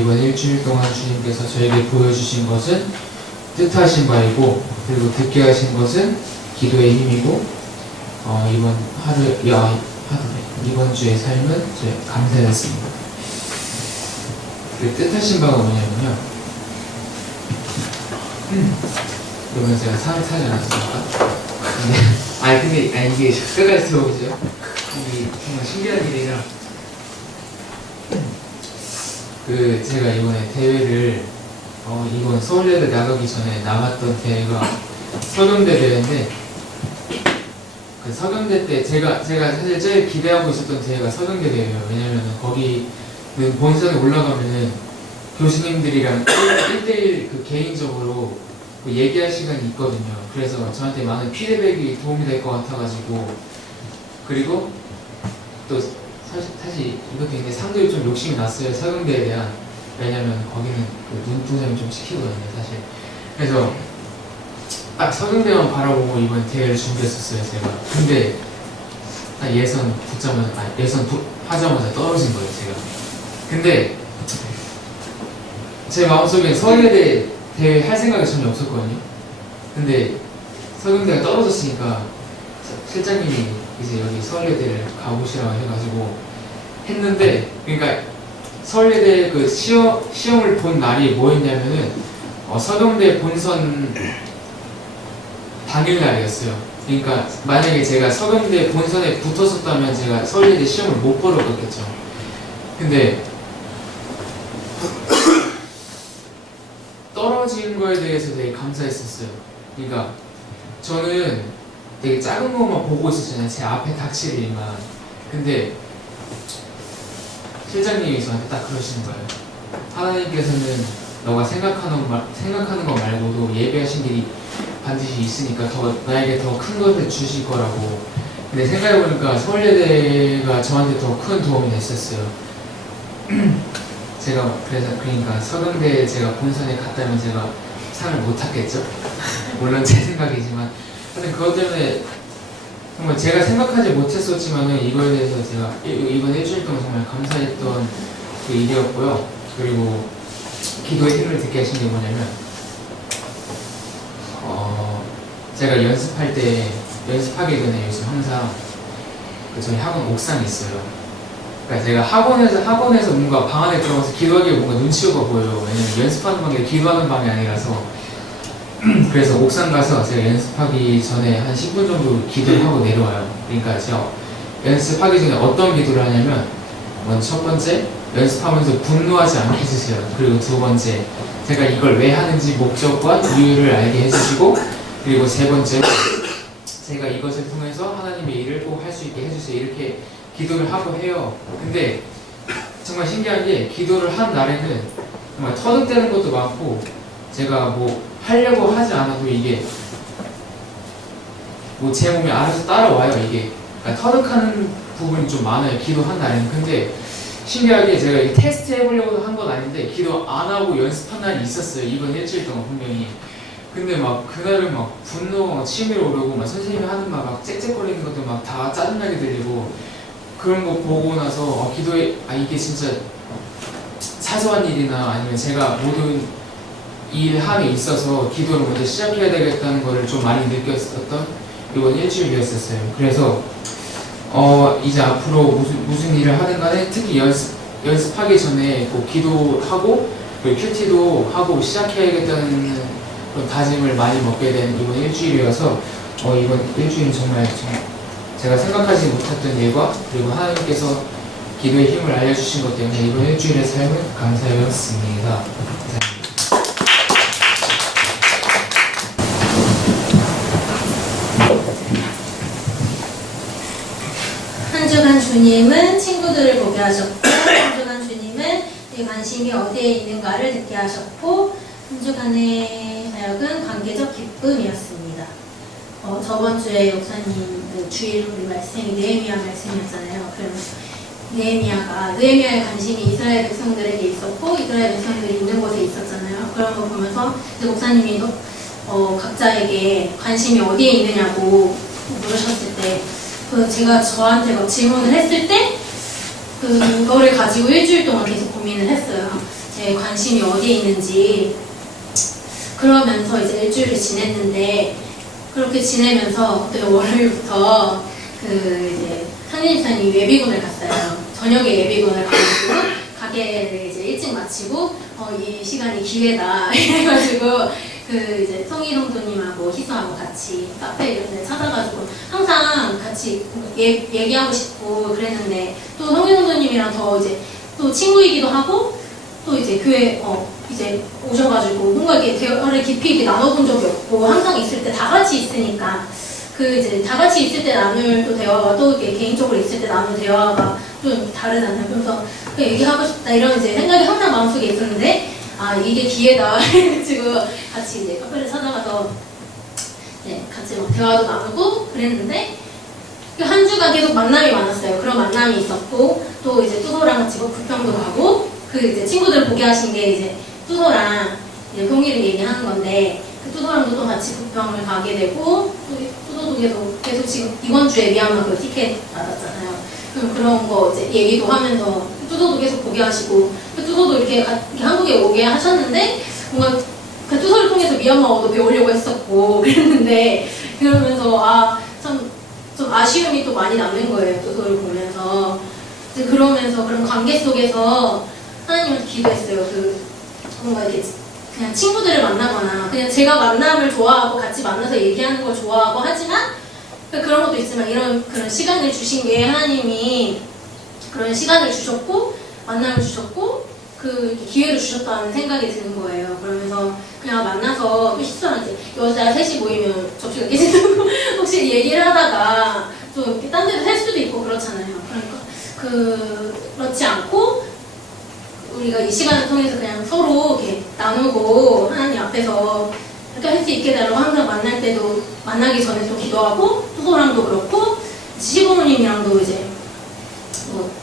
이번 일주일 동안 주님께서 저에게 보여주신 것은 뜻하신 바이고, 그리고 듣게 하신 것은 기도의 힘이고, 이번 주의 삶은 제 감사였습니다. 그 뜻하신 바가 뭐냐면요, 그러면 제가 사지 않았습니까? 근데 이게 끝까지 들어보세요. 이게 정말 신기한 일이라, 제가 이번에 대회를 이번 서울예대 나가기 전에 나갔던 대회가 서경대 대회인데, 그 서경대 때 제가 사실 제일 기대하고 있었던 대회가 서경대 대회예요. 왜냐면은 거기 본선에 올라가면은 교수님들이랑 1대1 그 개인적으로 그 얘기할 시간이 있거든요. 그래서 저한테 많은 피드백이 도움이 될 것 같아가지고, 그리고 또 사실 이것도 있는데 상당히 좀 욕심이 났어요, 서경대에 대한. 왜냐면 거기는 그 눈동자를 좀 시키거든요, 사실. 그래서 딱 서경대만 바라보고 이번 대회를 준비했었어요, 제가. 근데 딱 예선 하자마자 떨어진 거예요, 제가. 근데 제 마음속에 서울예대 대회 할 생각이 전혀 없었거든요. 근데 서경대가 떨어졌으니까 실장님이 이제 여기 서울예대를 가보시라고 해가지고 했는데, 그러니까 서울예대 그 시험을 본 날이 뭐였냐면은 서경대 본선 당일날이었어요. 그러니까 만약에 제가 서경대 본선에 붙었었다면 제가 서울예대 시험을 못 보러 갔겠죠. 근데 떨어진 거에 대해서 되게 감사했었어요. 그러니까 저는 되게 작은 것만 보고 있었잖아요, 제 앞에 닥칠 일만. 근데 실장님이 저한테 딱 그러시는 거예요. 하나님께서는 너가 생각하는 거 말고도 예배하신 일이 반드시 있으니까 나에게 더 큰 것을 주실 거라고. 근데 생각해보니까 서울예대가 저한테 더 큰 도움이 됐었어요. 그러니까 서경대에 제가 본선에 갔다면 제가 상을 못 탔겠죠? 물론 제 생각이지만. 근데 그것 때문에 정말 제가 생각하지 못했었지만은 이거에 대해서 제가 이번 일주일 동안 정말 감사했던 그 일이었고요. 그리고 기도의 힘을 듣게 하신 게 뭐냐면, 제가 연습하기 전에 요즘 항상 저희 학원 옥상에 있어요. 그러니까 제가 학원에서 뭔가 방 안에 들어가서 기도하기에 뭔가 눈치가 보여요. 왜냐면 연습하는 방이 기도하는 방이 아니라서. 그래서 옥상 가서 제가 연습하기 전에 한 10분 정도 기도를 하고 내려와요. 그러니까 제가 연습하기 전에 어떤 기도를 하냐면, 먼저 첫 번째, 연습하면서 분노하지 않게 해주세요. 그리고 두 번째, 제가 이걸 왜 하는지 목적과 이유를 알게 해주시고, 그리고 세 번째로 제가 이것을 통해서 하나님의 일을 꼭 할 수 있게 해주세요. 이렇게 기도를 하고 해요. 근데 정말 신기한 게, 기도를 한 날에는 정말 터득되는 것도 많고, 제가 뭐 하려고 하지 않아도 이게 뭐 제 몸에 알아서 따라와요. 이게 그러니까 터득하는 부분이 좀 많아요, 기도한 날에는. 근데 신기하게 제가 이 테스트 해보려고 한 건 아닌데 기도 안 하고 연습한 날이 있었어요, 이번 일주일 동안 분명히. 근데 막 그날은 막 분노가 치밀어 오르고, 막 선생님이 하는 막 짹짹거리는 것도 막 다 짜증나게 들리고, 그런 거 보고 나서 기도에 이게 진짜 사소한 일이나 아니면 제가 모든 일함에 있어서 기도를 먼저 시작해야 되겠다는 거를 좀 많이 느꼈었던 이번 일주일이었어요. 그래서 이제 앞으로 무슨 일을 하든 간에 특히 연습하기 전에 꼭 기도하고 그리고 큐티도 하고 시작해야겠다는 그런 다짐을 많이 먹게 된 이번 일주일이어서 이번 일주일은 정말 제가 생각하지 못했던 일과, 그리고 하나님께서 기도의 힘을 알려주신 것 때문에 이번 일주일의 삶은 감사였습니다. 한 주간 주님은 친구들을 보게 하셨고, 한 주간 주님은 내 관심이 어디에 있는가를 듣게 하셨고, 한 주간의 사역은 관계적 기쁨이었습니다. 저번 주에 목사님 그 주일 우리 말씀이 느헤미야 말씀이었잖아요. 그래서 느헤미야의 관심이 이스라엘 백성들에게 있었고, 이스라엘 백성들이 있는 곳에 있었잖아요. 그런 거 보면서 이제 목사님이 각자에게 관심이 어디에 있느냐고 물으셨을 때, 제가 저한테 막 질문을 했을 때 그거를 가지고 일주일 동안 계속 고민을 했어요. 제 관심이 어디에 있는지. 그러면서 이제 일주일을 지냈는데, 그렇게 지내면서 그때 월요일부터 이제 상임집사님이 예비군을 갔어요. 저녁에 예비군을 가가지고 가게를 이제 일찍 마치고 이 시간이 기회다 이래가지고 이제 송희 성도님하고 희수하고 같이 카페 이런 데 찾아가지고 항상 같이 얘기하고 싶고 그랬는데 또 송희 성도님이랑 더 이제 또 친구이기도 하고 또 이제 교회 이제 오셔가지고 뭔가 이렇게 대화를 깊이 이렇게 나눠본 적이 없고 항상 있을 때 다 같이 있으니까 이제 다 같이 있을 때 나눌 또 대화와 또 이렇게 개인적으로 있을 때 나눌 대화가 좀 다르잖아요. 그래서 얘기하고 싶다 이런 이제 생각이 항상 마음속에 있었는데 이게 기회다 해가지고 같이 이제 카페를 찾아가서 이제 같이 막 대화도 나누고 그랬는데 한 주간 계속 만남이 많았어요. 그런 만남이 있었고 또 이제 뚜소랑 같이 부평도 가고 이제 친구들 보게 하신 게 이제 뚜소랑 이제 동일을 얘기하는 건데 뚜소랑도 또 같이 부평을 가게 되고 뚜소도 계속 지금 이번 주에 미얀마 티켓 받았잖아요. 그런 거 이제 얘기도 하면서 뚜소도 계속 보게 하시고 뚜소도 이렇게 한국에 오게 하셨는데 뭔가 뚜소를 통해서 미얀마어도 배우려고 했었고 그랬는데 그러면서 좀 아쉬움이 또 많이 남는 거예요. 뚜소를 보면서 그러면서 그런 관계 속에서 하나님한테 기도했어요. 뭔가 이렇게 그냥 친구들을 만나거나 그냥 제가 만남을 좋아하고 같이 만나서 얘기하는 걸 좋아하고 하지만 그런 것도 있지만 그런 시간을 주신 게 하나님이 그런 시간을 주셨고 만남을 주셨고 기회를 주셨다는 생각이 드는 거예요. 그러면서 그냥 만나서 희수랑 이제 여자 셋이 모이면 접시가 깨진다고 혹시 얘기를 하다가 좀 이렇게 딴 데로 살 수도 있고 그렇잖아요. 그러니까 그렇지 않고 우리가 이 시간을 통해서 그냥 서로 이렇게 나누고 하나님 앞에서 이렇게 할 수 있게 달라고 항상 만날 때도 만나기 전에 또 기도하고 뚜소랑도 그렇고 시부모님이랑도 이제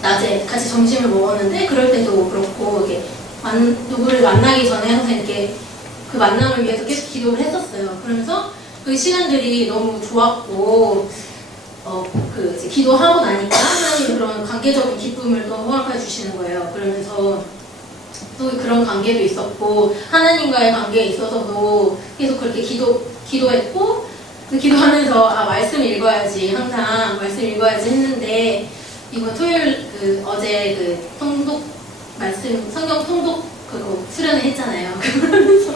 낮에 같이 점심을 먹었는데 그럴 때도 그렇고 이렇게 누구를 만나기 전에 항상 이렇게 그 만남을 위해서 계속 기도를 했었어요. 그러면서 그 시간들이 너무 좋았고 이제 기도하고 나니까 하나님 그런 관계적인 기쁨을 또 허락해 주시는 거예요. 그러면서 또 그런 관계도 있었고 하나님과의 관계에 있어서도 계속 그렇게 기도했고 기도하면서 말씀 읽어야지 항상 말씀 읽어야지 했는데 이번 토요일 어제 통독 말씀 성경 통독 그거 수련을 했잖아요. 그러면서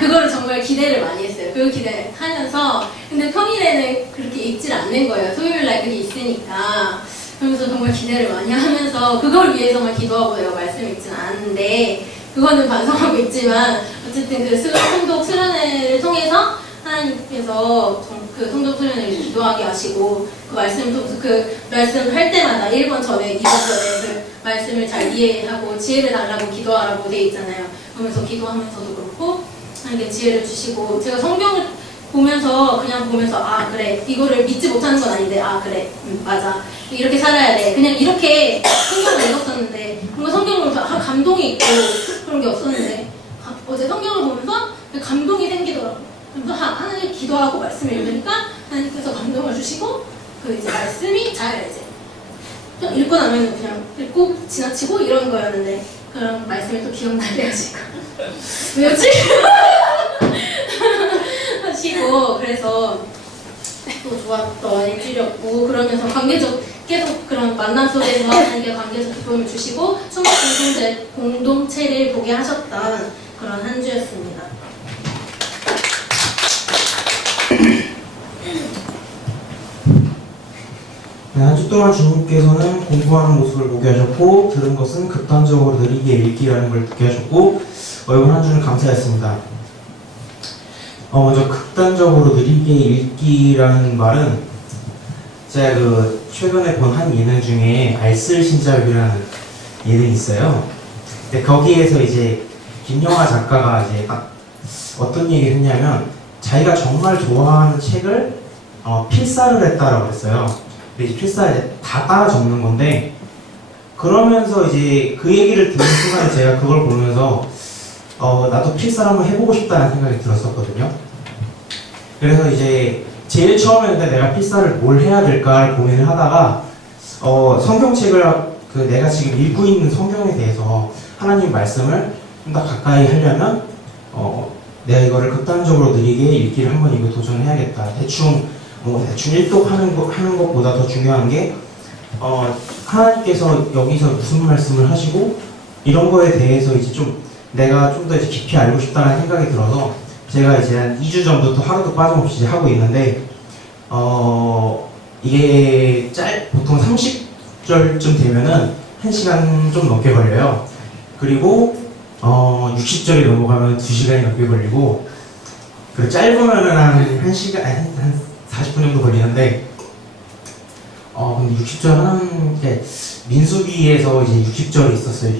그거를 정말 기대를 많이 했어요. 그거 기대하면서 근데 평일에는 그렇게 읽질 않는 거예요. 토요일 날 그게 있으니까. 그러면서 정말 기대를 많이 하면서 그걸 위해서만 기도하고 내가 말씀 읽지는 않았는데 그거는 반성하고 있지만 어쨌든 통독 수련회를 통해서 하나님께서 통독 수련회를 기도하게 하시고 그 말씀을 통해서 말씀을 할 때마다 1번 전에 2번 전에 말씀을 잘 이해하고 지혜를 달라고 기도하라고 돼 있잖아요. 그러면서 기도하면서도 그렇고 하나님께 지혜를 주시고 제가 성경을 그냥 보면서 그래 이거를 믿지 못하는 건 아닌데 그래 맞아 이렇게 살아야 돼 그냥 이렇게 성경을 읽었었는데 뭔가 성경을 보면서 감동이 있고 그런 게 없었는데 어제 성경을 보면서 감동이 생기더라고요. 그래서 하나님 기도하고 말씀을 읽으니까 하나님께서 감동을 주시고 이제 말씀이 잘 이제 읽고 나면 그냥 읽고 지나치고 이런 거였는데 그런 말씀이 또 기억나게 하시고 왜였지? 하시고 그래서 또 좋았던 일주일이었고 그러면서 계속 그런 만남 속에서 하나님께 관계적 기쁨을 주시고 성격 공동체를 보게 하셨던 그런 한 주였습니다. 한 주 동안 주님께서는 공부하는 모습을 보게 하셨고 들은 것은 극단적으로 느리게 읽기라는 걸 듣게 하셨고 이번 한 주는 감사했습니다. 먼저 극단적으로 느리게 읽기라는 말은 제가 최근에 본 한 예능 중에 알쓸신잡이라는 예능이 있어요. 근데 거기에서 이제 김영하 작가가 이제 어떤 얘기를 했냐면 자기가 정말 좋아하는 책을 필사를 했다라고 했어요. 근데 이제 필사를 다 따라 적는 건데 그러면서 이제 그 얘기를 듣는 순간에 제가 그걸 보면서 나도 필사를 한번 해보고 싶다는 생각이 들었었거든요. 그래서 이제 제일 처음에 내가 필사를 뭘 해야 될까 고민을 하다가 성경책을 그 내가 지금 읽고 있는 성경에 대해서 하나님 말씀을 좀 더 가까이 하려면 내가 이거를 극단적으로 느리게 읽기를 한번 이거 도전해야겠다. 대충 대충 일독하는 것보다 더 중요한 게 하나님께서 여기서 무슨 말씀을 하시고 이런 거에 대해서 이제 좀 내가 좀 더 이제 깊이 알고 싶다는 생각이 들어서 제가 이제 한 2주 전부터 하루도 빠짐없이 이제 하고 있는데 이게 보통 30절쯤 되면은 1시간 좀 넘게 걸려요. 그리고 60절이 넘어가면 2시간이 넘게 걸리고 그리고 짧으면은 한 1시간 한 40분 정도 걸리는데 근데 60절 하는 게 민수기에서 이제 60절이 있었어요.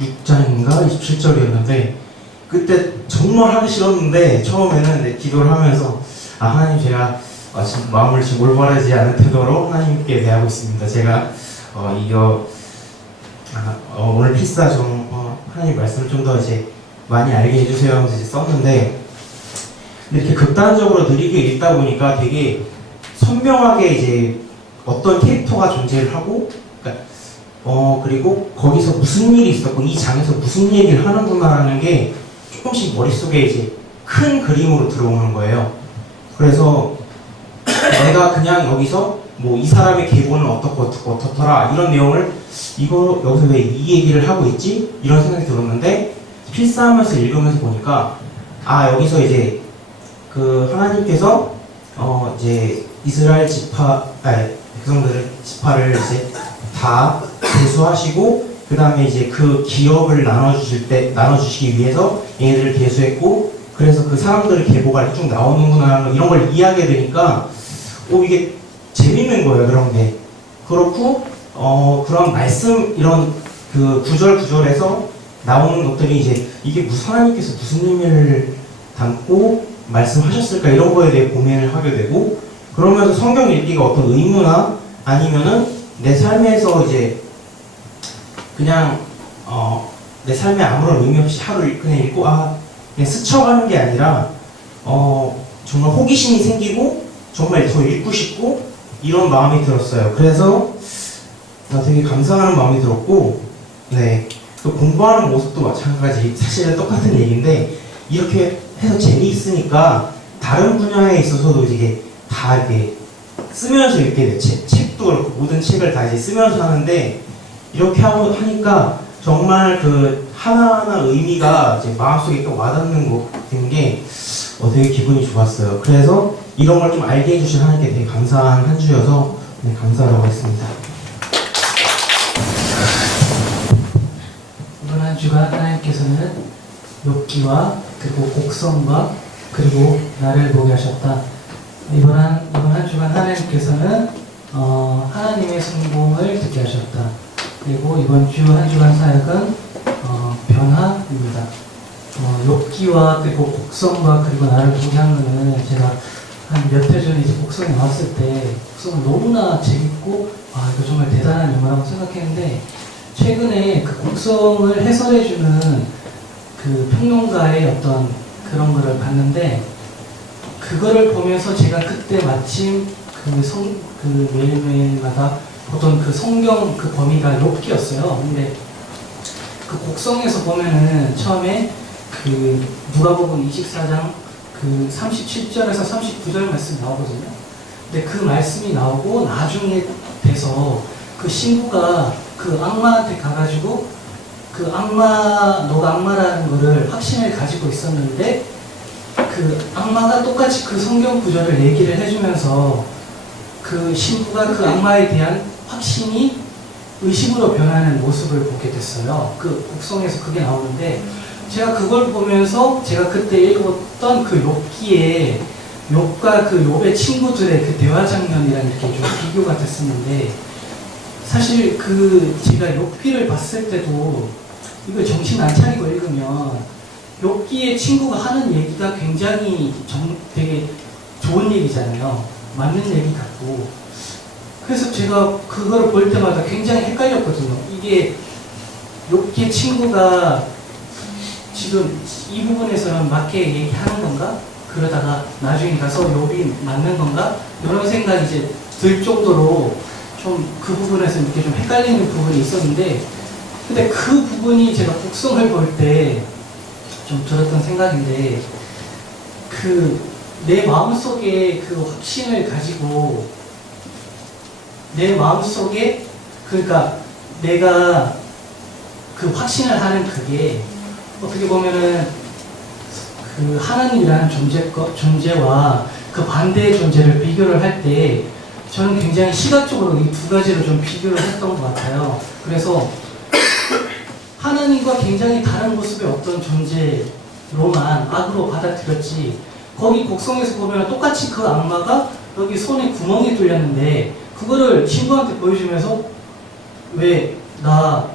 26장인가 27절이었는데 그때 정말 하기 싫었는데 처음에는 기도를 하면서 하나님 제가 지금 마음을 지금 올바르지 않은 태도로 하나님께 대하고 있습니다. 제가 오늘 필사 좀 하나님 말씀을 좀 더 이제 많이 알게 해주세요 하면서 이제 썼는데 이렇게 극단적으로 느리게 읽다 보니까 되게 선명하게 이제 어떤 캐릭터가 존재를 하고 그리고 거기서 무슨 일이 있었고 이 장에서 무슨 얘기를 하는구나라는 게 조금씩 머릿속에 이제 큰 그림으로 들어오는 거예요. 그래서 내가 그냥 여기서 뭐 이 사람의 계보는 어떻더라 이런 내용을 여기서 왜 이 얘기를 하고 있지? 이런 생각이 들었는데 필사하면서 읽으면서 보니까 여기서 이제 그 하나님께서 이제 이스라엘 지파를 이제 다 대수하시고 그 다음에 이제 그 기업을 나눠주시기 위해서 얘네들을 대수했고 그래서 그 사람들의 계보가 쭉 나오는구나 이런 걸 이해하게 되니까 이게 재밌는 거예요. 그런 게 그렇고 그런 말씀 이런 그 구절에서 나오는 것들이 이제 이게 하나님께서 무슨 의미를 담고 말씀하셨을까 이런 거에 대해 고민을 하게 되고 그러면서 성경 읽기가 어떤 의무나 아니면은 내 삶에서 이제 그냥 내 삶에 아무런 의미 없이 하루를 그냥 읽고 그냥 스쳐가는 게 아니라 정말 호기심이 생기고 정말 더 읽고 싶고 이런 마음이 들었어요. 그래서 되게 감사하는 마음이 들었고 또 공부하는 모습도 마찬가지 사실은 똑같은 얘기인데 이렇게 해서 재미있으니까 다른 분야에 있어서도 이게 다 이렇게 쓰면서 읽게 돼. 책도 그렇고 모든 책을 다 이제 쓰면서 하는데 이렇게 하니까 정말 그 하나하나 의미가 이제 마음속에 또 와닿는 것 같은 게 되게 기분이 좋았어요. 그래서 이런 걸 좀 알게 해주신 하나님께 되게 감사한 한 주여서 감사하다고 했습니다. 이번 한 주간 하나님께서는 욥기와 그리고 곡성과 그리고 나를 보게 하셨다. 이번 한 주간 하나님께서는 하나님의 성공을 듣게 하셨다. 그리고 이번 주 한 주간 사역은 변화입니다. 욥기와 그리고 곡성과 그리고 나를 보게 하면은 제가 한 몇 해 전에 이제 곡성에 나왔을 때 곡성은 너무나 재밌고 이거 정말 대단한 영화라고 생각했는데 최근에 그 곡성을 해설해주는 그 평론가의 어떤 그런 거를 봤는데 그거를 보면서 제가 그때 마침 그 매일매일마다 보던 그 성경 그 범위가 욥기였어요. 근데 그 곡성에서 보면은 처음에 그 누가복음 24장 그 37절에서 39절 말씀 나오거든요. 근데 그 말씀이 나오고 나중에 돼서 그 신부가 그 악마한테 가가지고 그 너가 악마라는 거를 확신을 가지고 있었는데 그 악마가 똑같이 그 성경 구절을 얘기를 해주면서 그 신부가 그 악마에 대한 확신이 의심으로 변하는 모습을 보게 됐어요. 그 곡성에서 그게 나오는데 제가 그걸 보면서 제가 그때 읽었던 그 욥기에 욥과 그 욥의 친구들의 그 대화 장면이랑 이렇게 좀 비교가 됐었는데 사실 제가 욥기를 봤을 때도 이거 정신 안 차리고 읽으면 욥기의 친구가 하는 얘기가 굉장히 되게 좋은 얘기잖아요. 맞는 얘기 같고. 그래서 제가 그거를 볼 때마다 굉장히 헷갈렸거든요. 이게 욥기의 친구가 지금 이 부분에서는 맞게 얘기하는 건가? 그러다가 나중에 가서 욥이 맞는 건가? 이런 생각이 이제 들 정도로 좀 그 부분에서 이렇게 좀 헷갈리는 부분이 있었는데, 근데 그 부분이 제가 곡성을 볼 때 좀 들었던 생각인데, 내 마음속에 그 확신을 가지고 내 마음속에, 그러니까 내가 그 확신을 하는 그게 어떻게 보면은 그 하나님이라는 존재와 그 반대의 존재를 비교를 할 때 저는 굉장히 시각적으로 이 두 가지를 좀 비교를 했던 것 같아요. 그래서 하나님과 굉장히 다른 모습의 어떤 존재로만 악으로 받아들였지, 거기 곡성에서 보면 똑같이 그 악마가 여기 손에 구멍이 뚫렸는데 그거를 친구한테 보여주면서 왜 나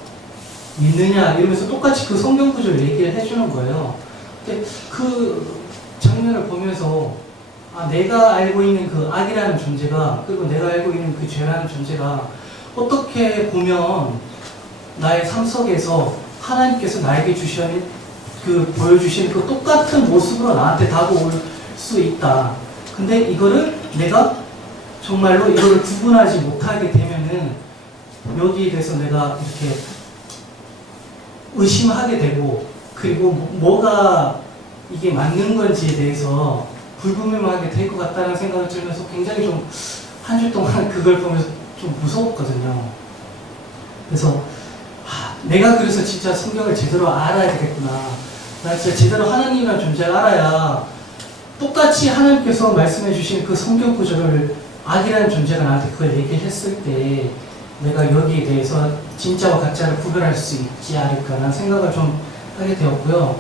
믿느냐 이러면서 똑같이 그 성경 구절을 얘기를 해주는 거예요. 근데 그 장면을 보면서 내가 알고 있는 그 악이라는 존재가, 그리고 내가 알고 있는 그 죄라는 존재가 어떻게 보면 나의 삶 속에서 하나님께서 나에게 보여주시는 그 똑같은 모습으로 나한테 다가올 수 있다. 근데 이거를 내가 정말로 이거를 구분하지 못하게 되면은 여기에 대해서 내가 이렇게 의심하게 되고, 그리고 뭐가 이게 맞는 건지에 대해서 불분명하게 될 것 같다는 생각을 들면서 굉장히 좀 한 주 동안 그걸 보면서 좀 무서웠거든요. 그래서 내가 그래서 진짜 성경을 제대로 알아야 되겠구나. 나 진짜 제대로 하나님이라는 존재를 알아야 똑같이 하나님께서 말씀해 주신 그 성경 구절을 악이라는 존재가 나한테 그걸 얘기했을 때 내가 여기에 대해서 진짜와 가짜를 구별할 수 있지 않을까라는 생각을 좀 하게 되었고요.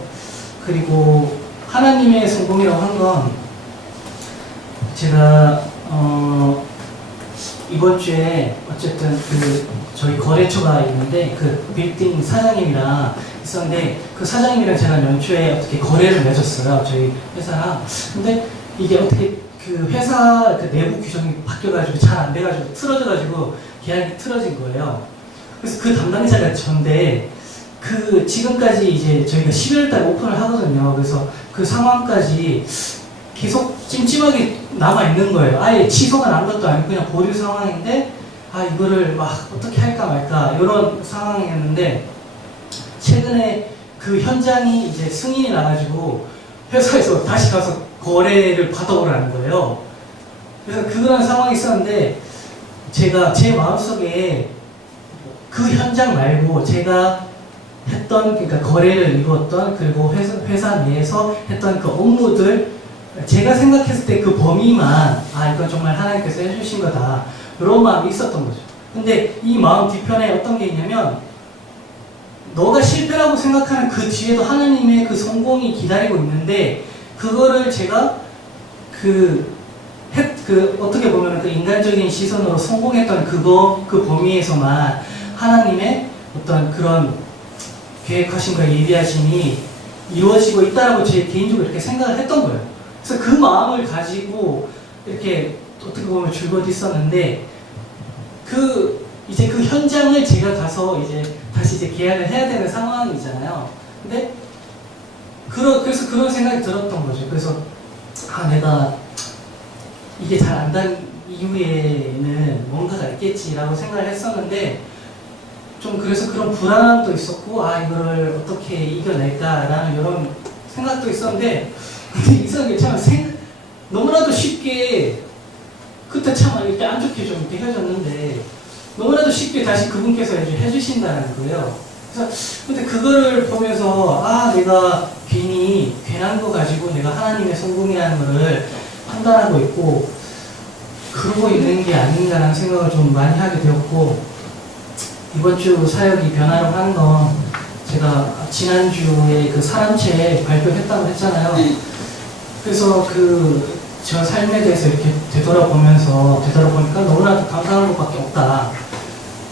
그리고 하나님의 성공이라고 한 건 제가 이번 주에 어쨌든 저희 거래처가 있는데 그 빌딩 사장님이랑 있었는데, 그 사장님이랑 제가 연초에 어떻게 거래를 맺었어요, 저희 회사랑. 근데 이게 어떻게 그 회사 그 내부 규정이 바뀌어가지고 잘 안 돼가지고 틀어져가지고 계약이 틀어진 거예요. 그래서 그 담당자가 저인데, 그 지금까지 이제 저희가 11월달에 오픈을 하거든요. 그래서 그 상황까지 계속 찜찜하게 남아 있는 거예요. 아예 취소가 난 것도 아니고 그냥 보류 상황인데, 이거를 막 어떻게 할까 말까 이런 상황이었는데, 최근에 그 현장이 이제 승인이 나가지고 회사에서 다시 가서 거래를 받아오라는 거예요. 그래서 그런 상황이 있었는데, 제가 제 마음속에 그 현장 말고 제가 했던, 그러니까 거래를 이루었던, 그리고 회사 내에서 했던 그 업무들, 제가 생각했을 때 그 범위만 이건 정말 하나님께서 해주신 거다, 이런 마음이 있었던 거죠. 근데 이 마음 뒤편에 어떤 게 있냐면, 너가 실패라고 생각하는 그 뒤에도 하나님의 그 성공이 기다리고 있는데, 그거를 제가 어떻게 보면 그 인간적인 시선으로 성공했던 그 범위에서만 하나님의 어떤 그런 계획하신과 예비하심이 이루어지고 있다라고 제 개인적으로 이렇게 생각을 했던 거예요. 그래서 그 마음을 가지고 이렇게 어떻게 보면 줄곧 있었는데, 이제 그 현장을 제가 가서 이제 다시 이제 계약을 해야 되는 상황이잖아요. 근데 그래서 그런 생각이 들었던 거죠. 그래서 내가 이게 잘 안 된 이후에는 뭔가가 있겠지라고 생각을 했었는데, 좀 그래서 그런 불안함도 있었고, 이거를 어떻게 이겨낼까라는 이런 생각도 있었는데, 근데 이상하게 참 너무나도 쉽게, 그때 참 이렇게 안 좋게 좀 이렇게 헤어졌는데 너무나도 쉽게 다시 그분께서 해주신다는 거예요. 그래서 근데 그거를 보면서 내가 괜히 괜한 거 가지고 내가 하나님의 성공이라는 거를 판단하고 있고 그러고 있는 게 아닌가라는 생각을 좀 많이 하게 되었고, 이번 주 사역이 변화로 하는 건 제가 지난주에 그 사람체 발표했다고 했잖아요. 그래서 저 삶에 대해서 이렇게 되돌아보니까 너무나도 감사한 것밖에 없다.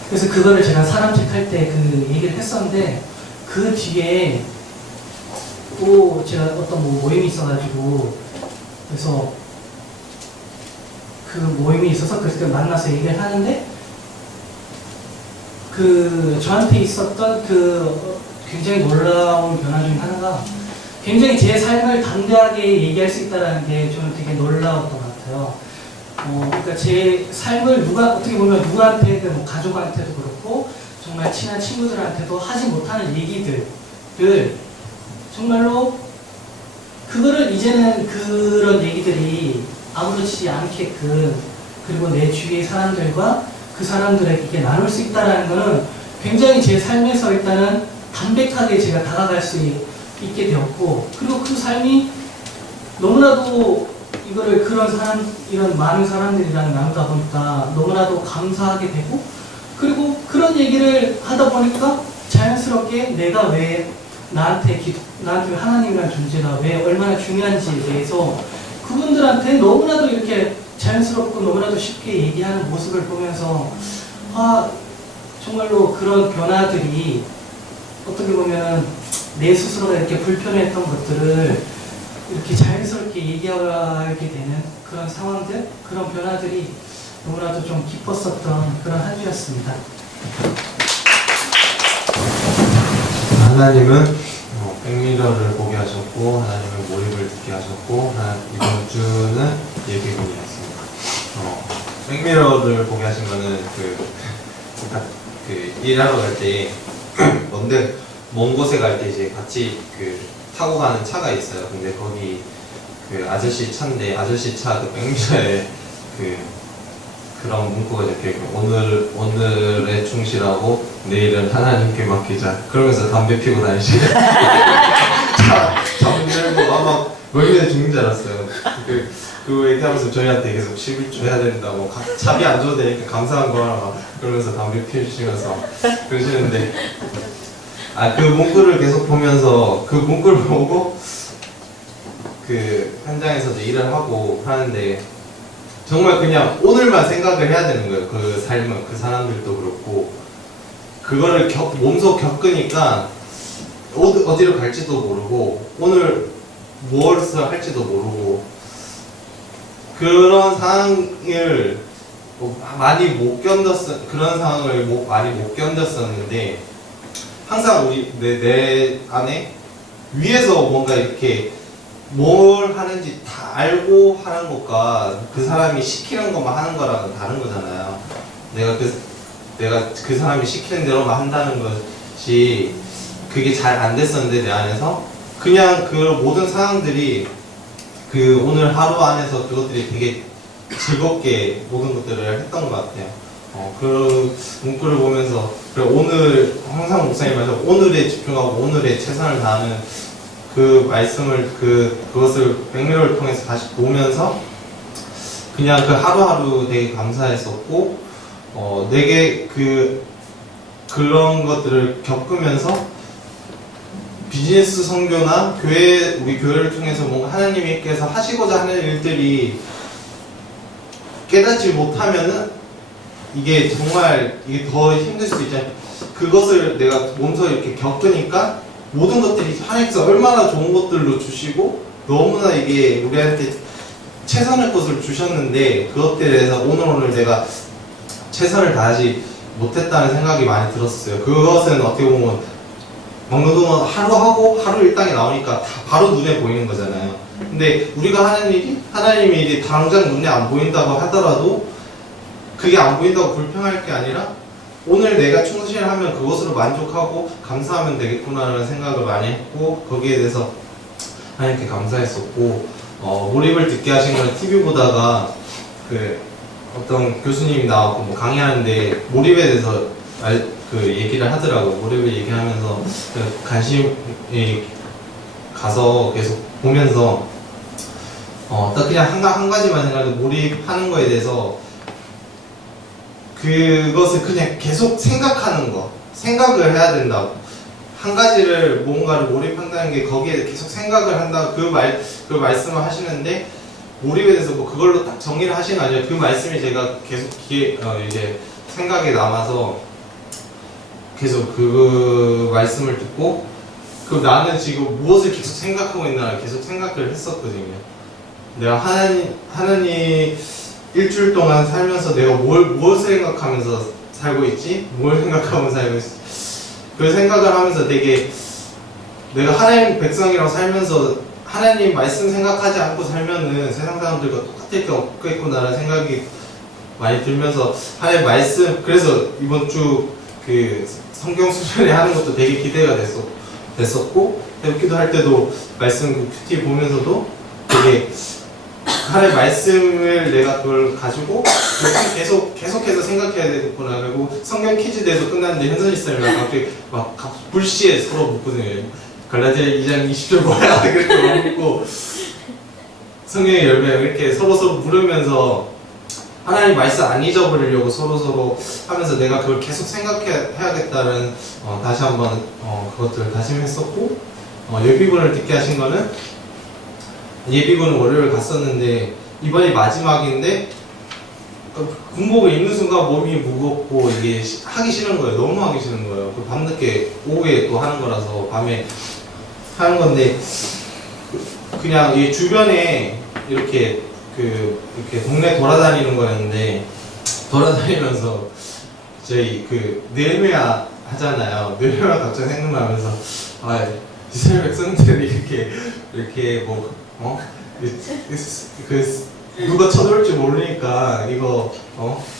그래서 그거를 제가 사람책 할 때 그 얘기를 했었는데, 그 뒤에 또 제가 어떤 모임이 있어가지고, 그래서 그 모임이 있어서 그때 만나서 얘기를 하는데, 저한테 있었던 굉장히 놀라운 변화 중에 하나가, 굉장히 제 삶을 담대하게 얘기할 수 있다는 게 저는 되게 놀라웠던 것 같아요. 그러니까 제 삶을 어떻게 보면 누구한테든 뭐 가족한테도 그렇고 정말 친한 친구들한테도 하지 못하는 얘기들을 정말로 그거를 이제는 그런 얘기들이 아무렇지 않게끔 그리고 내 주위의 사람들과 그 사람들에게 나눌 수 있다는 거는 굉장히 제 삶에서 일단은 담백하게 제가 다가갈 수 있게 되었고, 그리고 그 삶이 너무나도 이거를 이런 많은 사람들이랑 나누다 보니까 너무나도 감사하게 되고, 그리고 그런 얘기를 하다 보니까 자연스럽게 내가 왜 나한테 하나님이라는 존재가 왜 얼마나 중요한지에 대해서 그분들한테 너무나도 이렇게 자연스럽고 너무나도 쉽게 얘기하는 모습을 보면서 정말로 그런 변화들이 어떻게 보면 내 스스로가 이렇게 불편했던 것들을 이렇게 자연스럽게 얘기하게 되는 그런 상황들, 그런 변화들이 너무나도 좀 기뻤었던 그런 한 주였습니다. 하나님은 백미러를 보게 하셨고, 하나님은 몰입을 듣게 하셨고, 이번 주는 예비군이었습니다. 백미러를 보게 하신 거는 일하러 갈 때 먼 곳에 갈 때 이제 같이 타고 가는 차가 있어요. 근데 거기 아저씨 차인데 아저씨 차 백미러에 그런 문구가 적혀있고, 오늘에 충실하고 내일은 하나님께 맡기자. 그러면서 담배 피고 다니시는 차 문 열고 아마 멀미에 죽는 줄 알았어요. 그 얘기하면서 저희한테 계속 11조 해야 된다고, 차비 안 줘도 되니까 감사한 거 하나 그러면서 담배 피우시면서 그러시는데, 그 문구를 계속 보면서 그 문구를 보고 현장에서도 일을 하고 하는데 정말 그냥 오늘만 생각을 해야 되는 거예요. 그 삶은, 그 사람들도 그렇고, 그거를 몸소 겪으니까 어디로 갈지도 모르고 오늘 무엇을 할지도 모르고, 그런 상황을 많이 못 견뎠었는데 항상 내 안에 위에서 뭔가 이렇게 뭘 하는지 다 알고 하는 것과 그 사람이 시키는 것만 하는 거랑은 다른 거잖아요. 내가 그 사람이 시키는 대로만 한다는 것이 그게 잘 안 됐었는데, 내 안에서 그냥 그 모든 상황들이 오늘 하루 안에서 그것들이 되게 즐겁게 모든 것들을 했던 것 같아요. 그 문구를 보면서 오늘 항상 목사님 말씀 오늘에 집중하고 오늘에 최선을 다하는 그 말씀을 그것을 백미러를 통해서 다시 보면서 그냥 그 하루하루 되게 감사했었고, 내게 그런 것들을 겪으면서 비즈니스 선교나 우리 교회를 통해서 뭔가 하나님께서 하시고자 하는 일들이 깨닫지 못하면은 이게 정말 더 힘들 수 있잖아요. 그것을 내가 몸소 이렇게 겪으니까 모든 것들이 하나님께서 얼마나 좋은 것들로 주시고 너무나 이게 우리한테 최선의 것을 주셨는데, 그것들에 대해서 오늘 내가 최선을 다하지 못했다는 생각이 많이 들었어요. 그것은 어떻게 보면 먹는 동안 하루 하고 하루 일당이 나오니까 다 바로 눈에 보이는 거잖아요. 근데 우리가 하는 하나님의 일이 당장 눈에 안 보인다고 하더라도 그게 안 보인다고 불평할 게 아니라 오늘 내가 충실하면 그것으로 만족하고 감사하면 되겠구나라는 생각을 많이 했고, 거기에 대해서 하나님께 감사했었고, 몰입을 듣게 하신 거는 TV 보다가 어떤 교수님이 나왔고 뭐 강의하는데 몰입에 대해서 얘기를 하더라고요. 몰입을 얘기하면서 관심이 가서 계속 보면서 딱 그냥 한 가지만 생각해도 몰입하는 거에 대해서 그것을 그냥 계속 생각하는 거, 생각을 해야 된다고. 한 가지를 뭔가를 몰입한다는 게 거기에 계속 생각을 한다, 그 말씀을 하시는데, 몰입에 대해서 뭐 그걸로 딱 정의를 하시는 거 아니에요. 그 말씀이 제가 계속 이제 생각에 남아서 계속 그 말씀을 듣고, 나는 지금 무엇을 계속 생각하고 있나 계속 생각을 했었거든요. 내가 하나님 일주일 동안 살면서 내가 무엇을 생각하면서 살고 있지? 뭘 생각하면서 살고 있지? 그 생각을 하면서 되게 내가 하나님 백성이라고 살면서 하나님 말씀 생각하지 않고 살면은 세상 사람들과 똑같을 게 없겠구나라는 생각이 많이 들면서 하나님 말씀, 그래서 이번 주 그 성경 수련회 하는 것도 되게 기대가 됐었고 기도할 때도 말씀 그 큐티 보면서도 되게 하나님 말씀을 내가 그걸 가지고 계속해서 생각해야 되겠구나. 그리고 성경 퀴즈 대회도 끝났는데 현선이 쌤이랑 갑자기 막 불시에 서로 묻거든요. 갈라디아 2장 20절 뭐야? 그렇게 묻고 성경의 열매 이렇게 서로 물으면서 하나님 말씀 안 잊어버리려고 서로 하면서 내가 그걸 계속 생각해야겠다는 다시 한번 그것들을 다짐했었고 예비군을 듣게 하신 거는 예비군은 월요일 갔었는데 이번이 마지막인데 군복을 입는 순간 몸이 무겁고 이게 하기 싫은 거예요. 너무 하기 싫은 거예요. 밤늦게 오후에 또 하는 거라서 밤에 하는 건데 그냥 이 주변에 이렇게 동네 돌아다니는 거였는데 돌아다니면서 저희 느헤미야 하잖아요. 느헤미야 갑자기 생각나면서 이스라엘 백성들이 이렇게 누가 쳐들을 줄 모르니까 이거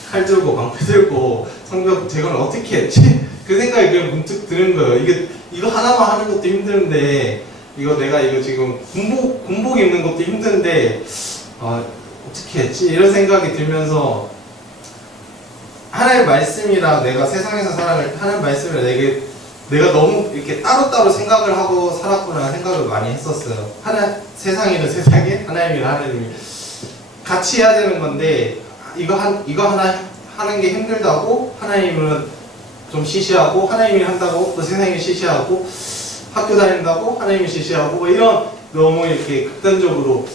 칼 들고 방패 들고 성벽 제거를 어떻게 했지? 그 생각이 그냥 문득 드는 거예요. 이거 하나만 하는 것도 힘든데 내가 지금 군복 입는 것도 힘든데 어떻게 했지? 이런 생각이 들면서 하나의 말씀이랑 내가 세상에서 살아갈 하나의 말씀이랑 내가 너무 이렇게 따로따로 생각을 하고 살았구나 생각을 많이 했었어요. 세상에는 세상에, 하나님이는 하나님이 같이 해야 되는 건데 이거 하나 하는 게 힘들다고 하나님은 좀 시시하고 하나님이 한다고 또 세상이 시시하고 학교 다닌다고 하나님이 시시하고 이런 너무 이렇게 극단적으로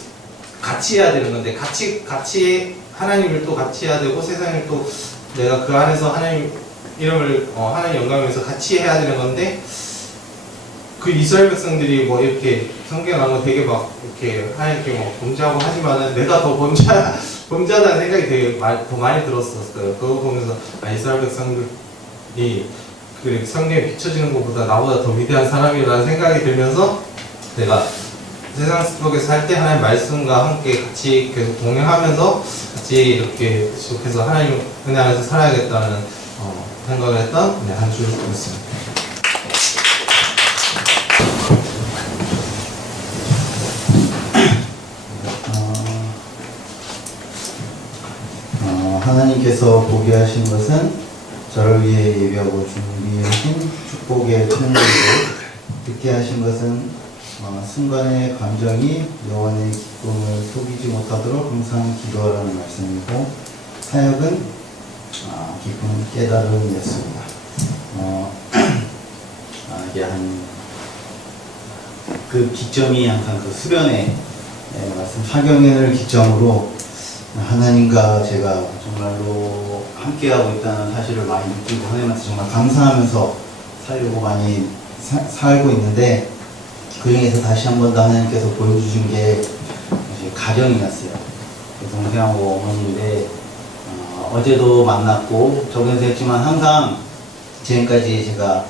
같이 해야 되는 건데 같이 하나님을 또 같이 해야 되고 세상을 또 내가 그 안에서 하나님 이름을 하나님 영광에서 같이 해야 되는 건데 그 이스라엘 백성들이 이렇게 성경 나오면 되게 이렇게 하나님께 범죄하고 하지만은 내가 더 범죄하다는 생각이 되게 더 많이 들었었어요. 그거 보면서 이스라엘 백성들이 그 성경에 비춰지는 것보다 나보다 더 위대한 사람이라는 생각이 들면서 내가 세상 속에서 살 때 하나님 말씀과 함께 같이 계속 동행하면서 같이 이렇게 계속해서 하나님 은혜 안에서 살아야겠다는 생각을 했던 한 주였습니다. 하나님께서 보게 하신 것은 저를 위해 예비하고 준비하신 축복의 천국이고 듣게 하신 것은 순간의 감정이 여호와의 기쁨을 속이지 못하도록 항상 기도하라는 말씀이고 사역은 깊은 깨달음이었습니다. 이게 그 기점이 항상 그 수련회 말씀 사경연을 기점으로 하나님과 제가 정말로 함께하고 있다는 사실을 많이 느끼고 하나님한테 정말 감사하면서 살려고 많이 살고 있는데 그 중에서 다시 한 번 더 하나님께서 보여주신 게 가정이었어요. 동생하고 어머니인데 어제도 만났고 저번에도 했지만 항상 지금까지 제가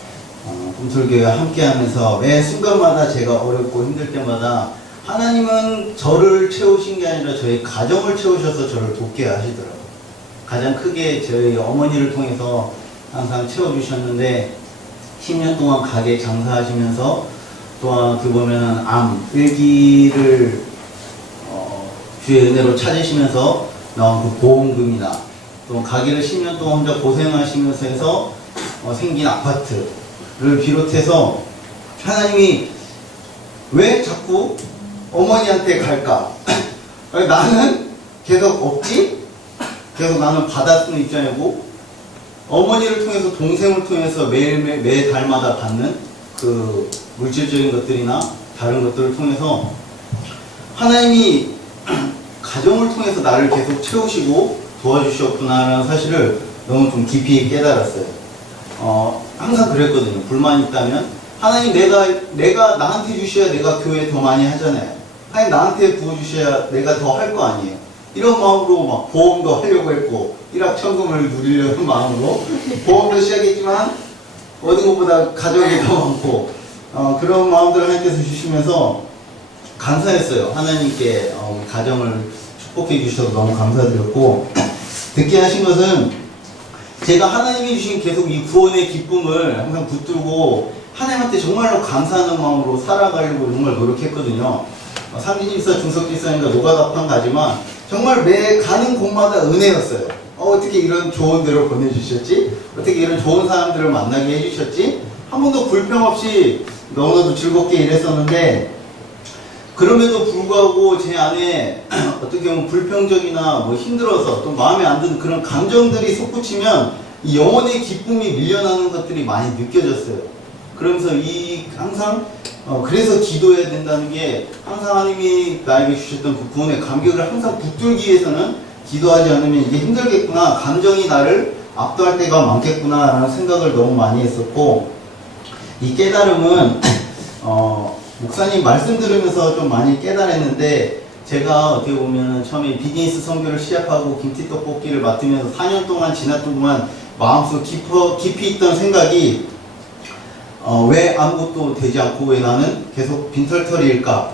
꿈틀교회와 함께하면서 매 순간마다 제가 어렵고 힘들 때마다 하나님은 저를 채우신 게 아니라 저희 가정을 채우셔서 저를 돕게 하시더라고요. 가장 크게 저희 어머니를 통해서 항상 채워주셨는데 10년 동안 가게 장사하시면서 또한 보면은 일기를 주의 은혜로 찾으시면서 나온 그 보험금이나 또 가게를 10년 동안 혼자 고생하시면서 해서 생긴 아파트를 비롯해서 하나님이 왜 자꾸 어머니한테 갈까? 나는 계속 없지? 계속 나는 받아쓰는 입장이고 어머니를 통해서 동생을 통해서 매 달마다 받는 그 물질적인 것들이나 다른 것들을 통해서 하나님이 가정을 통해서 나를 계속 채우시고 도와주셨구나라는 사실을 너무 좀 깊이 깨달았어요. 항상 그랬거든요. 불만이 있다면 하나님 내가 나한테 주셔야 내가 교회 더 많이 하잖아요. 하나님 나한테 부어주셔야 내가 더 할 거 아니에요. 이런 마음으로 막 보험도 하려고 했고 일확천금을 누리려는 마음으로 보험도 시작했지만 얻은 것보다 가족이 더 많고 그런 마음들을 하나님께서 주시면서 감사했어요. 하나님께 우리 가정을 축복해 주셔서 너무 감사드렸고, 듣게 하신 것은 제가 하나님이 주신 계속 이 구원의 기쁨을 항상 붙들고 하나님한테 정말로 감사하는 마음으로 살아가려고 정말 노력했거든요. 상진집사, 중석집사님과 노가다판 가지만 정말 매 가는 곳마다 은혜였어요. 어떻게 이런 좋은 데로 보내주셨지? 어떻게 이런 좋은 사람들을 만나게 해주셨지? 한 번도 불평 없이 너무나도 즐겁게 일했었는데, 그럼에도 불구하고 제 안에 어떻게 보면 불평적이나 뭐 힘들어서 또 마음에 안 드는 그런 감정들이 솟구치면 이 영혼의 기쁨이 밀려나는 것들이 많이 느껴졌어요. 그러면서 항상 그래서 기도해야 된다는 게, 항상 하나님이 나에게 주셨던 그 구원의 감격을 항상 붙들기 위해서는 기도하지 않으면 이게 힘들겠구나, 감정이 나를 압도할 때가 많겠구나 라는 생각을 너무 많이 했었고, 이 깨달음은 목사님 말씀 들으면서 좀 많이 깨달았는데, 제가 어떻게 보면 처음에 비즈니스 선교를 시작하고 김치떡볶이를 맡으면서 4년 동안 지났던 동안 마음속 깊이 있던 생각이, 왜 아무것도 되지 않고 왜 나는 계속 빈털터리일까?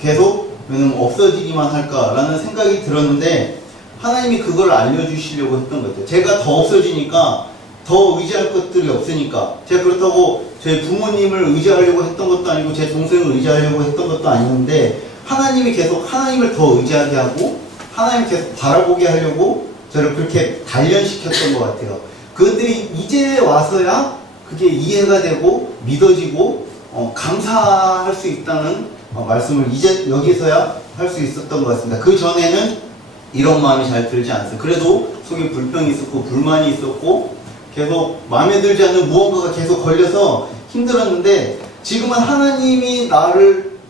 계속 왜냐면 없어지기만 할까라는 생각이 들었는데, 하나님이 그걸 알려주시려고 했던 것 같아요. 제가 더 없어지니까, 더 의지할 것들이 없으니까, 제가 그렇다고 제 부모님을 의지하려고 했던 것도 아니고 제 동생을 의지하려고 했던 것도 아니었는데, 하나님이 계속 하나님을 더 의지하게 하고 하나님을 계속 바라보게 하려고 저를 그렇게 단련시켰던 것 같아요. 그것들이 이제 와서야 그게 이해가 되고 믿어지고 감사할 수 있다는 말씀을 이제 여기서야 할 수 있었던 것 같습니다. 그 전에는 이런 마음이 잘 들지 않았어요. 그래도 속에 불평이 있었고 불만이 있었고 계속 마음에 들지 않는 무언가가 계속 걸려서 힘들었는데, 지금은 하나님이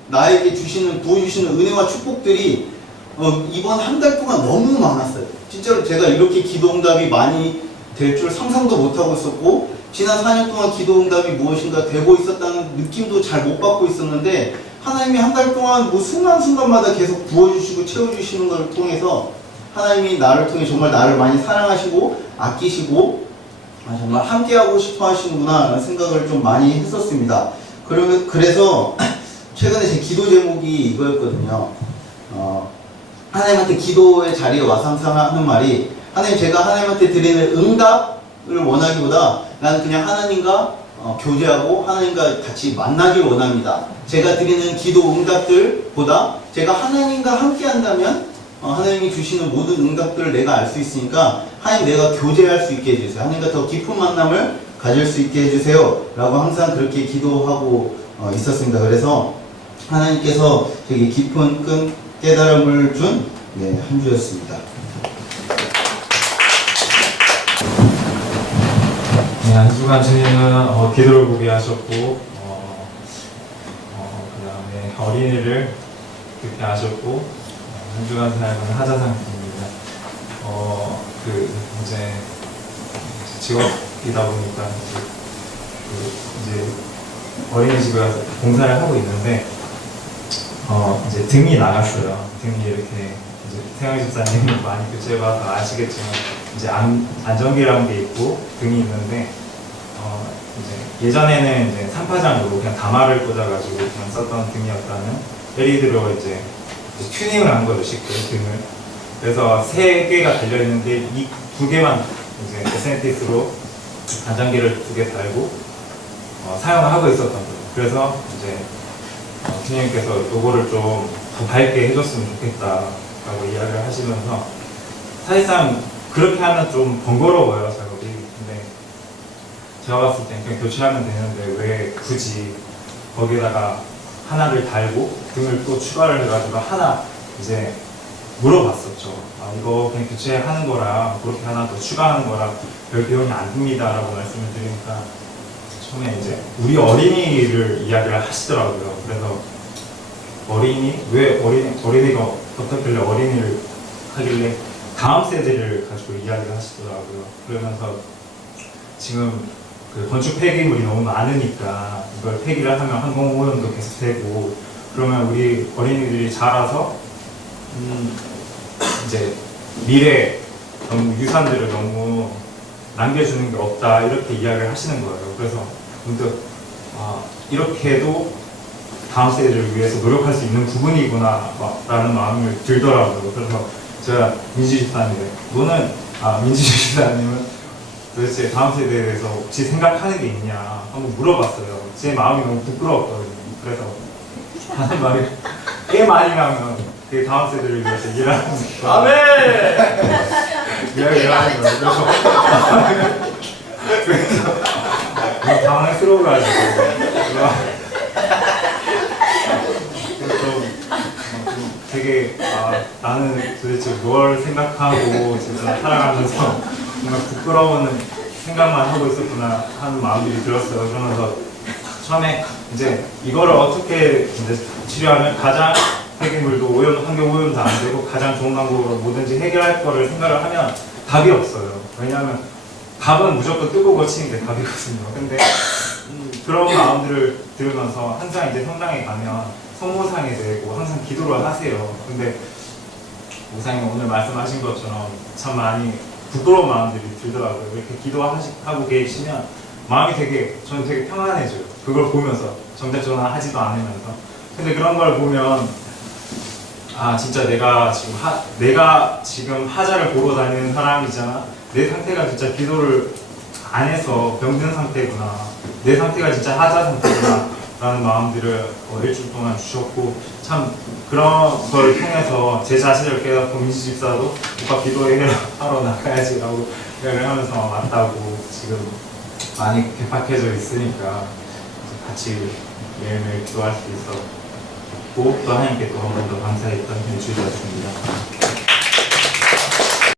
나에게 부어주시는 은혜와 축복들이 이번 한 달 동안 너무 많았어요. 진짜로 제가 이렇게 기도응답이 많이 될 줄 상상도 못하고 있었고, 지난 4년 동안 기도응답이 무엇인가 되고 있었다는 느낌도 잘 못 받고 있었는데, 하나님이 한 달 동안 뭐 순간순간마다 계속 부어주시고 채워주시는 것을 통해서 하나님이 나를 통해 정말 나를 많이 사랑하시고 아끼시고 정말 함께하고 싶어 하시는구나 라는 생각을 좀 많이 했었습니다. 그래서 최근에 제 기도 제목이 이거였거든요. 하나님한테 기도의 자리에 와서 항상 하는 말이, 하나님, 제가 하나님한테 드리는 응답을 원하기보다 나는 그냥 하나님과 교제하고 하나님과 같이 만나길 원합니다. 제가 드리는 기도 응답들보다 제가 하나님과 함께 한다면 하나님이 주시는 모든 응답들을 내가 알 수 있으니까, 하나님, 내가 교제할 수 있게 해주세요. 하나님과 더 깊은 만남을 가질 수 있게 해주세요 라고 항상 그렇게 기도하고 있었습니다. 그래서 하나님께서 되게 깊은 깨달음을 준 한 주였습니다. 네, 한 주간 주님은 기도를 보게 하셨고, 그 다음에 어린이를 듣게 하셨고, 한 주간 사역은 하자상입니다. 이제 직업이다 보니까 이제 어린이집에 가서 봉사를 하고 있는데, 이제 등이 나갔어요. 등이 이렇게, 이제 태영이 집사님 많이 교체해봐서 아시겠지만, 이제 안전기라는 게 있고 등이 있는데, 이제 예전에는 이제 3파장으로 그냥 가마를 꽂아가지고 그냥 썼던 등이었다면, LED로 이제 튜닝을 한 거죠, 쉽게 등을. 그래서 3개가 달려있는데 이 2개만 이제 SNTS로 안전기를 2개 달고 사용을 하고 있었던 거죠. 그래서 이제 주님께서 요거를 좀 더 밝게 해줬으면 좋겠다라고 이야기를 하시면서, 사실상 그렇게 하면 좀 번거로워요, 작업이. 근데 제가 봤을 땐 그냥 교체하면 되는데 왜 굳이 거기다가 하나를 달고 등을 또 추가를 해가지고 하나 이제 물어봤었죠. 이거 그냥 교체하는 거랑 그렇게 하나 더 추가하는 거랑 별 비용이 안 듭니다 라고 말씀을 드리니까, 처음에 이제 우리 어린이를 이야기를 하시더라고요. 그래서 왜 어린이가 어떻길래 어린이를 하길래 다음 세대를 가지고 이야기를 하시더라고요. 그러면서 지금 그 건축 폐기물이 너무 많으니까 이걸 폐기를 하면 항공오염도 계속되고, 그러면 우리 어린이들이 자라서 이제 미래 너무 유산들을 너무 남겨주는 게 없다, 이렇게 이야기를 하시는 거예요. 그래서 문득 이렇게도 다음 세대를 위해서 노력할 수 있는 부분이구나 라는 마음이 들더라고요. 그래서 제가 민지 집사님을 민지 집사님은 도대체 다음 세대에 대해서 혹시 생각하는 게 있냐 한번 물어봤어요. 제 마음이 너무 부끄러웠거든요. 그래서 하는 말이 꽤 많이 나오면 그 다음 세대를 위해서 일하는 거. 아멘! 이야기를 하는 거예요. 그래서 너무 당황스러워가지고 되게 나는 도대체 뭘 생각하고 진짜 살아가면서 정말 부끄러운 생각만 하고 있었구나 하는 마음들이 들었어요. 그러면서 처음에 이제 이거를 어떻게 이제 치료하면 가장 폐기물도 오염, 환경 오염도 안 되고 가장 좋은 방법으로 뭐든지 해결할 거를 생각을 하면 답이 없어요. 왜냐하면 답은 무조건 뜨고 거치는 게 답이거든요. 근데 그런 마음들을 들으면서 항상 이제 성당에 가면 성모상에 대고 항상 기도를 하세요. 근데 목사님 오늘 말씀하신 것처럼 참 많이 부끄러운 마음들이 들더라고요. 이렇게 기도하고 계시면 마음이 저는 되게 평안해져요. 그걸 보면서 정작 전화 하지도 않으면서. 근데 그런 걸 보면 진짜 내가 지금 하자를 보러 다니는 사람이잖아. 내 상태가 진짜 기도를 안 해서 병든 상태구나. 내 상태가 진짜 하자 상태구나. 라는 마음들을 일주일 동안 주셨고, 참 그런 걸 통해서 제 자신을 깨닫고 민지 집사도 오빠 기도하러 나가야지 라고 이야기를 하면서 맞다고 지금 많이 개팍해져 있으니까 같이 매일매일 기도할 수 있었고 또 하나님께 또 한 번 더 감사했던 일주일이었습니다.